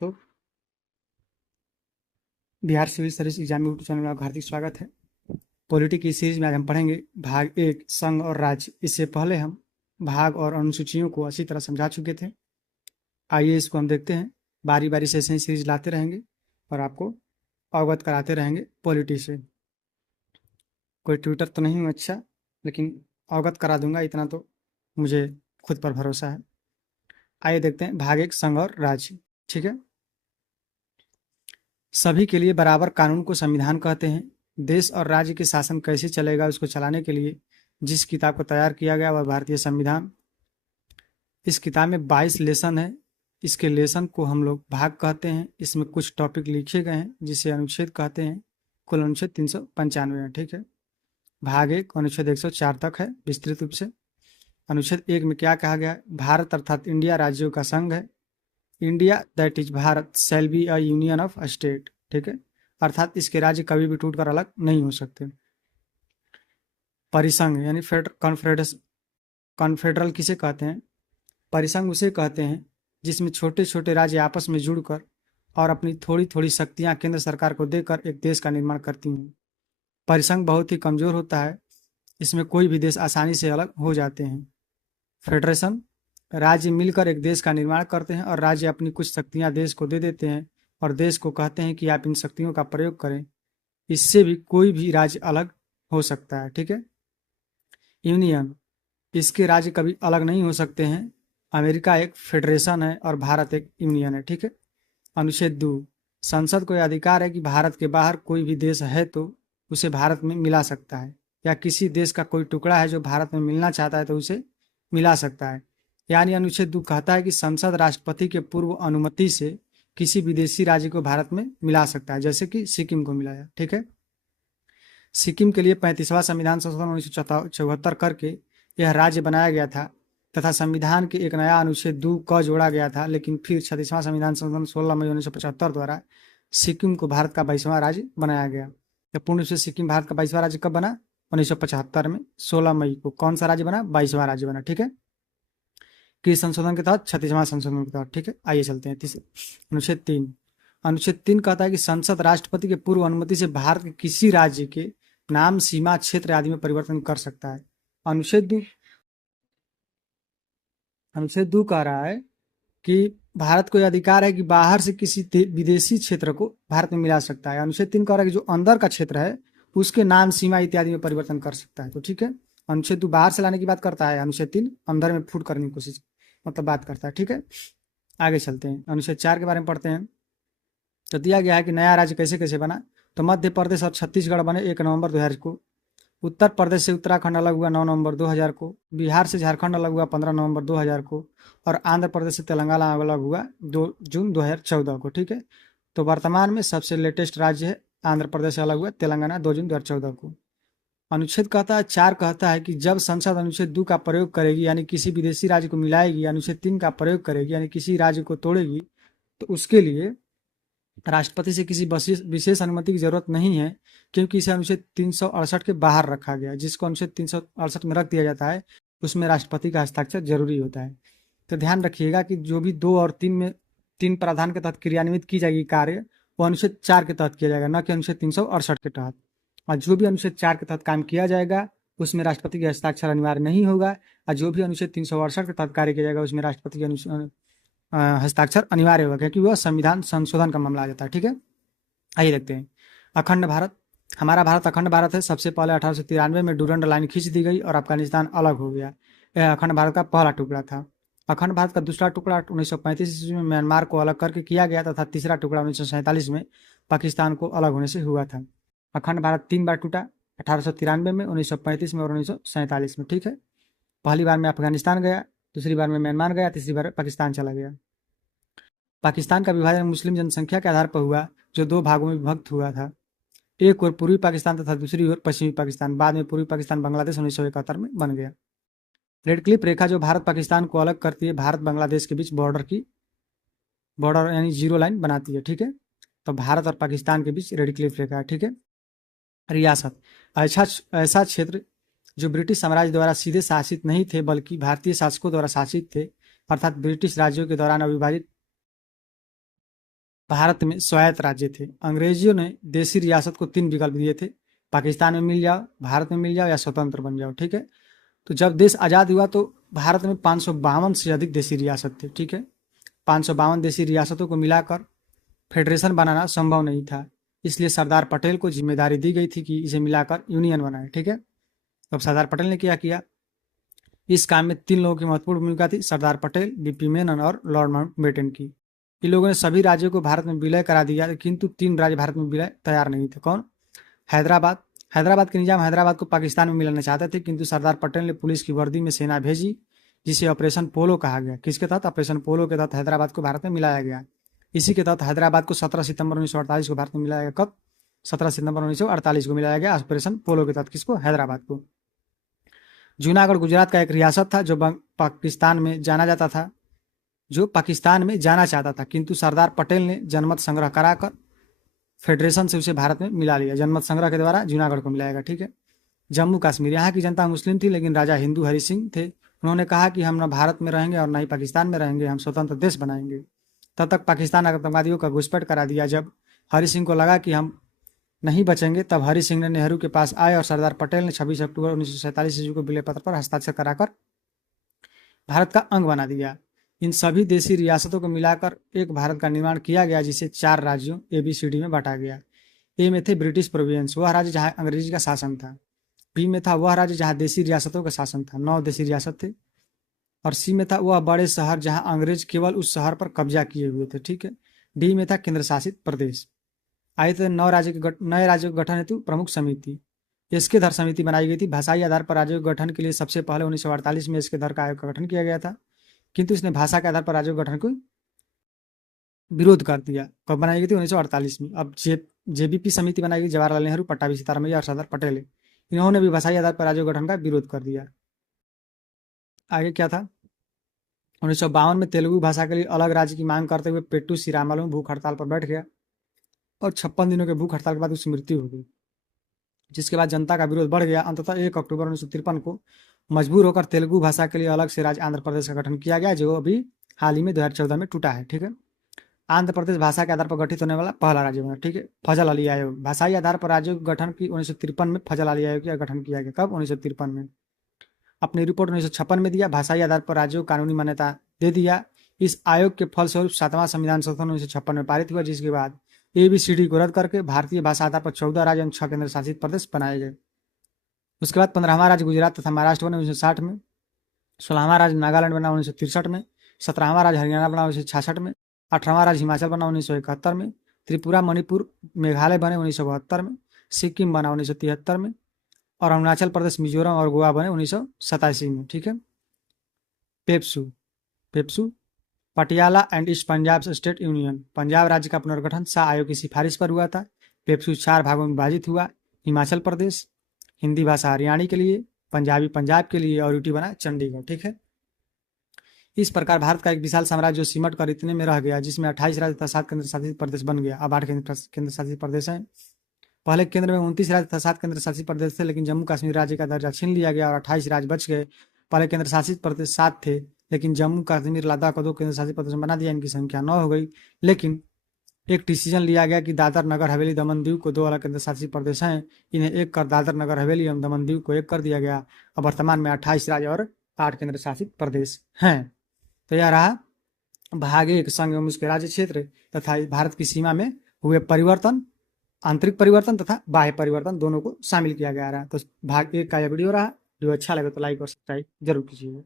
तो Bihar civil service exam YouTube channel में आपका हार्दिक स्वागत है। पॉलिटी की सीरीज में आज हम पढ़ेंगे भाग एक, संघ और राज्य। इससे पहले हम भाग और अनुसूचियों को अच्छी तरह समझा चुके थे। आइए इसको हम देखते हैं। बारी बारी से ऐसे ही सीरीज लाते रहेंगे और आपको अवगत कराते रहेंगे पॉलिटी से। कोई ट्विटर तो नहीं हूँ अच्छा, लेकिन अवगत करा दूंगा, इतना तो मुझे खुद पर भरोसा है। आइए देखते हैं भाग एक, संघ और राज्य। ठीक है। सभी के लिए बराबर कानून को संविधान कहते हैं। देश और राज्य के शासन कैसे चलेगा, उसको चलाने के लिए जिस किताब को तैयार किया गया वह भारतीय संविधान। इस किताब में 22 लेसन है। इसके लेसन को हम लोग भाग कहते हैं। इसमें कुछ टॉपिक लिखे गए हैं जिसे अनुच्छेद कहते हैं। कुल अनुच्छेद 395 है। ठीक है। भाग एक अनुच्छेद 104 तक है विस्तृत रूप से। अनुच्छेद एक में क्या कहा गया? भारत अर्थात इंडिया राज्यों का संघ है। India that is Bharat shall be a union of state. ठीक है। अर्थात इसके राज्य कभी भी टूटकर अलग नहीं हो सकते। परिसंघ यानी कॉन्फेडरेशन, कॉन्फेडरल किसे कहते हैं? परिसंघ उसे कहते हैं जिसमें छोटे छोटे राज्य आपस में जुड़कर और अपनी थोड़ी थोड़ी शक्तियां केंद्र सरकार को देकर एक देश का निर्माण करती हैं। परिसंघ बहुत ही कमजोर होता है। इसमें कोई भी देश आसानी से अलग हो जाते हैं। फेडरेशन, राज्य मिलकर एक देश का निर्माण करते हैं और राज्य अपनी कुछ शक्तियां देश को दे देते हैं और देश को कहते हैं कि आप इन शक्तियों का प्रयोग करें। इससे भी कोई भी राज्य अलग हो सकता है। ठीक है। यूनियन, इसके राज्य कभी अलग नहीं हो सकते हैं। अमेरिका एक फेडरेशन है और भारत एक यूनियन है। ठीक है। अनुच्छेद 2, संसद को यह अधिकार है कि भारत के बाहर कोई भी देश है तो उसे भारत में मिला सकता है, या किसी देश का कोई टुकड़ा है जो भारत में मिलना चाहता है तो उसे मिला सकता है। यानी अनुच्छेद 2 कहता है कि संसद राष्ट्रपति के पूर्व अनुमति से किसी विदेशी राज्य को भारत में मिला सकता है, जैसे कि सिक्किम को मिलाया। ठीक है। सिक्किम के लिए 35वां संविधान संशोधन 1974 करके यह राज्य बनाया गया था तथा संविधान के एक नया अनुच्छेद 2 क जोड़ा गया था, लेकिन फिर 36वां संविधान संशोधन 16 मई 1975 द्वारा सिक्किम को भारत का 22वां राज्य बनाया गया। तो पूर्ण रूप से सिक्किम भारत का 22वां राज्य कब बना? 1975 में 16 मई को। कौन सा राज्य बना? 22वां राज्य बना। ठीक है। किस संशोधन के तहत? 36वां संशोधन के तहत। ठीक है। आइए चलते हैं तीसरे अनुच्छेद 3। अनुच्छेद 3 कहता है कि संसद राष्ट्रपति के पूर्व अनुमति से भारत के किसी राज्य के नाम, सीमा, क्षेत्र आदि में परिवर्तन कर सकता है। अनुच्छेद 2, अनुच्छेद 2 कह रहा है कि भारत को यह अधिकार है कि बाहर से किसी विदेशी क्षेत्र को भारत में मिला सकता है। अनुच्छेद 3 कह रहा है कि जो अंदर का क्षेत्र है उसके नाम, सीमा इत्यादि में परिवर्तन कर सकता है। तो ठीक है। अनुच्छेद 2 बाहर से लाने की बात करता है, अनुच्छेद 3 अंदर में फूट करने की कोशिश मतलब बात करता है। ठीक है। आगे चलते हैं, अनुच्छेद 4 के बारे में पढ़ते हैं। तो दिया गया है कि नया राज्य कैसे कैसे बना। तो मध्य प्रदेश और छत्तीसगढ़ बने 1 नवंबर 2000 को। उत्तर प्रदेश से उत्तराखंड अलग हुआ 9 नवंबर 2000 को। बिहार से झारखंड अलग हुआ 15 नवंबर 2000 को। और आंध्र प्रदेश से तेलंगाना अलग हुआ 2 जून 2014 को। ठीक है। तो वर्तमान में सबसे लेटेस्ट राज्य है आंध्र प्रदेश से अलग हुआ तेलंगाना 2 जून 2014 को। अनुच्छेद कहता है 4 कहता है कि जब संसद अनुच्छेद 2 का प्रयोग करेगी यानी किसी विदेशी राज्य को मिलाएगी, अनुच्छेद 3 का प्रयोग करेगी यानी किसी राज्य को तोड़ेगी, तो उसके लिए राष्ट्रपति से किसी विशेष अनुमति की जरूरत नहीं है, क्योंकि इसे अनुच्छेद 368 के बाहर रखा गया है। जिसको अनुच्छेद 368 में रख दिया जाता है उसमें राष्ट्रपति का हस्ताक्षर जरूरी होता है। तो ध्यान रखिएगा कि जो भी 2 और 3 में 3 प्रावधान के तहत क्रियान्वित की जाएगी कार्य, वो अनुच्छेद 4 के तहत किया जाएगा, न कि अनुच्छेद 368 के तहत। और जो भी अनुच्छेद 4 के तहत काम किया जाएगा उसमें राष्ट्रपति का हस्ताक्षर अनिवार्य नहीं होगा, और जो भी अनुच्छेद 368 के तहत कार्य किया जाएगा उसमें राष्ट्रपति के हस्ताक्षर अनिवार्य होगा, क्योंकि वह संविधान संशोधन का मामला आ जाता है। ठीक है। आइए देखते हैं। अखंड भारत, हमारा भारत अखंड भारत है। सबसे पहले 1893 में डूरंड लाइन खींच दी गई और अफगानिस्तान अलग हो गया। यह अखंड भारत का पहला टुकड़ा था। अखंड भारत का दूसरा टुकड़ा 1935 ईस्वी में म्यांमार को अलग करके किया गया तथा तीसरा टुकड़ा 1947 में पाकिस्तान को अलग होने से हुआ था। अखंड भारत 3 बार टूटा, 1893 में, 1935 में और 1947 में। ठीक है। पहली बार में अफगानिस्तान गया, दूसरी बार में म्यांमार गया, तीसरी बार पाकिस्तान चला गया। पाकिस्तान का विभाजन मुस्लिम जनसंख्या के आधार पर हुआ, जो 2 भागों में विभक्त हुआ था। एक ओर पूर्वी पाकिस्तान तथा दूसरी ओर पश्चिमी पाकिस्तान। बाद में पूर्वी पाकिस्तान बांग्लादेश 1971 में बन गया। रेड क्लिफ रेखा जो भारत पाकिस्तान को अलग करती है, भारत बांग्लादेश के बीच बॉर्डर यानी जीरो लाइन बनाती है। ठीक है। तो भारत और पाकिस्तान के बीच रेड क्लिफ रेखा है। ठीक है। रियासत, ऐसा क्षेत्र जो ब्रिटिश साम्राज्य द्वारा सीधे शासित नहीं थे बल्कि भारतीय शासकों द्वारा शासित थे, अर्थात ब्रिटिश राज्यों के दौरान अविभाजित भारत में स्वायत्त राज्य थे। अंग्रेजियों ने देशी रियासत को 3 विकल्प दिए थे, पाकिस्तान में मिल जाओ, भारत में मिल जाओ या स्वतंत्र बन जाओ। ठीक है, तो जब देश आज़ाद हुआ तो भारत में 552 से अधिक देशी रियासत थे। ठीक है, 552 देशी रियासतों को मिलाकर फेडरेशन बनाना संभव नहीं था, इसलिए सरदार पटेल को जिम्मेदारी दी गई थी कि इसे मिलाकर यूनियन बनाए। ठीक है, अब सरदार पटेल ने क्या किया, इस काम में 3 लोगों की महत्वपूर्ण भूमिका थी, सरदार पटेल, बीपी मेनन और लॉर्ड माउंटबेटन की। इन लोगों ने सभी राज्यों को भारत में विलय करा दिया, किंतु 3 राज्य भारत में विलय तैयार नहीं थे। कौन? हैदराबाद। हैदराबाद के निजाम हैदराबाद को पाकिस्तान में मिलाना चाहते थे, किंतु सरदार पटेल ने पुलिस की वर्दी में सेना भेजी, जिसे ऑपरेशन पोलो कहा गया। किसके तहत? ऑपरेशन पोलो के तहत हैदराबाद को भारत में मिलाया गया। इसी के तहत हैदराबाद को 17 सितंबर 1948 को भारत में मिलाया गया। कब? 17 सितंबर 1948 को मिलाया गया ऑपरेशन पोलो के तहत। किसको? हैदराबाद को। जूनागढ़ गुजरात का एक रियासत था जो पाकिस्तान में जाना जाता था, जो पाकिस्तान में जाना चाहता था, किंतु सरदार पटेल ने जनमत संग्रह कराकर फेडरेशन से उसे भारत में मिला लिया। जनमत संग्रह के द्वारा जूनागढ़ को मिलाएगा। ठीक है, जम्मू कश्मीर, यहाँ की जनता मुस्लिम थी, लेकिन राजा हिंदू हरि सिंह थे। उन्होंने कहा कि हम न भारत में रहेंगे और न ही पाकिस्तान में रहेंगे, हम स्वतंत्र देश बनाएंगे। तब तक पाकिस्तान आतंकवादियों का घुसपैठ करा दिया। जब हरि सिंह को लगा कि हम नहीं बचेंगे, तब हरि सिंह ने नेहरू के पास आए और सरदार पटेल ने 26 अक्टूबर 1947 ईस्वी को विलय पत्र पर हस्ताक्षर कराकर भारत का अंग बना दिया। इन सभी देशी रियासतों को मिलाकर एक भारत का निर्माण किया गया, जिसे 4 राज्यों ABCD में बांटा गया। ए में थे ब्रिटिश प्रोविंस, वह राज्य जहां अंग्रेजी का शासन था। बी में था वह राज्य जहां देशी रियासतों का शासन था, 9 देशी रियासत थे। और सी में था वह बड़े शहर जहां अंग्रेज केवल उस शहर पर कब्जा किए हुए थे। ठीक है, डी में था केंद्र शासित प्रदेश। आए थे नए राज्यों के गठन हेतु प्रमुख समिति, इसके धर समिति बनाई गई थी। भाषाई आधार पर राज्यों के गठन के लिए सबसे पहले 1948 में इसके धर का आयोग का गठन किया गया था, किंतु इसने भाषा के आधार पर राज्यों के गठन को विरोध कर दिया। कब बनाई गई थी? 1948 में। अब JBP समिति बनाई गई, जवाहरलाल नेहरू, पट्टाभी सीतारामैया और सरदार पटेल। इन्होंने भी भाषाई आधार पर राज्यों गठन का विरोध कर दिया। आगे क्या था? 1952 में तेलुगु भाषा के लिए अलग राज्य की मांग करते हुए पेट्टू श्रीरामलू भूख हड़ताल पर बैठ गया और 56 दिनों के भूख हड़ताल के बाद उसकी मृत्यु हो गई, जिसके बाद जनता का विरोध बढ़ गया। अंततः 1 अक्टूबर 1953 को मजबूर होकर तेलुगु भाषा के लिए अलग से राज्य आंध्र प्रदेश का गठन किया गया, जो अभी हाल ही में 2014 में टूटा है। ठीक है, आंध्र प्रदेश भाषा के आधार पर गठित होने वाला पहला राज्य बना। ठीक है, फजल अली आयोग, भाषाई आधार पर राज्यों के गठन की 1953 में फजल अली आयोग का गठन किया गया। कब? 1953 में। अपनी रिपोर्ट 1956 में दिया, भाषाई आधार पर राज्यों को कानूनी मान्यता दे दिया। इस आयोग के फलस्वरूप 7वां संविधान संशोधन 1956 में पारित हुआ, जिसके बाद ABCD को रद्द करके भारतीय भाषा आधार पर 14 राज्य और 6 केंद्र शासित प्रदेश बनाए गए। उसके बाद 15वां राज्य गुजरात तथा महाराष्ट्र बना 1960 में, 16वां राज्य नागालैंड बना 1963 में, 17वां राज्य हरियाणा बना 1966 में, 18वां राज्य हिमाचल बना 1971 में, त्रिपुरा, मणिपुर, मेघालय बने 1972 में, सिक्किम बना 1973 में, और अरुणाचल प्रदेश, मिजोरम और गोवा बने 1987 में। ठीक है, PEPSU PEPSU Patiala and east Punjab state union, Punjab राज्य का पुनर्गठन शाह आयोग की सिफारिश पर हुआ था। पेप्सू 4 भागों में विभाजित हुआ, हिमाचल प्रदेश, हिंदी भाषा हरियाणा के लिए, पंजाबी पंजाब के लिए और यूटी बना चंडीगढ़। ठीक है, इस प्रकार भारत का एक विशाल साम्राज्य जो सिमट कर इतने में रह गया, जिसमें 28 राज्य तथा 7 केंद्र शासित प्रदेश बन गया। अब 8 केंद्र शासित प्रदेश हैं। पहले केंद्र में 29 राज्य तथा 7 केंद्र शासित प्रदेश थे, लेकिन जम्मू कश्मीर राज्य का दर्जा छीन लिया गया और 28 राज्य बच गए। पहले केंद्र शासित प्रदेश 7 थे, लेकिन जम्मू कश्मीर लद्दाख को 2 केंद्र शासित प्रदेश में बना दिया, इनकी संख्या 9 हो गई। लेकिन एक डिसीजन लिया गया कि दादर नगर हवेली दमन दीव को 2 अलग केंद्र शासित प्रदेश हैं, इन्हें एक कर दादर नगर हवेली एवं दमन दीव को एक कर दिया गया। अब वर्तमान में 28 राज्य और 8 केंद्र शासित प्रदेश हैं। तो यह रहा भाग 1 संघ एवं उसके राज्य क्षेत्र तथा भारत की सीमा में हुए परिवर्तन, आंतरिक परिवर्तन तथा बाह्य परिवर्तन दोनों को शामिल किया गया रहा। तो भाग 1 का यह वीडियो रहा। वीडियो अच्छा लगे तो लाइक और सब्सक्राइब जरूर कीजिएगा।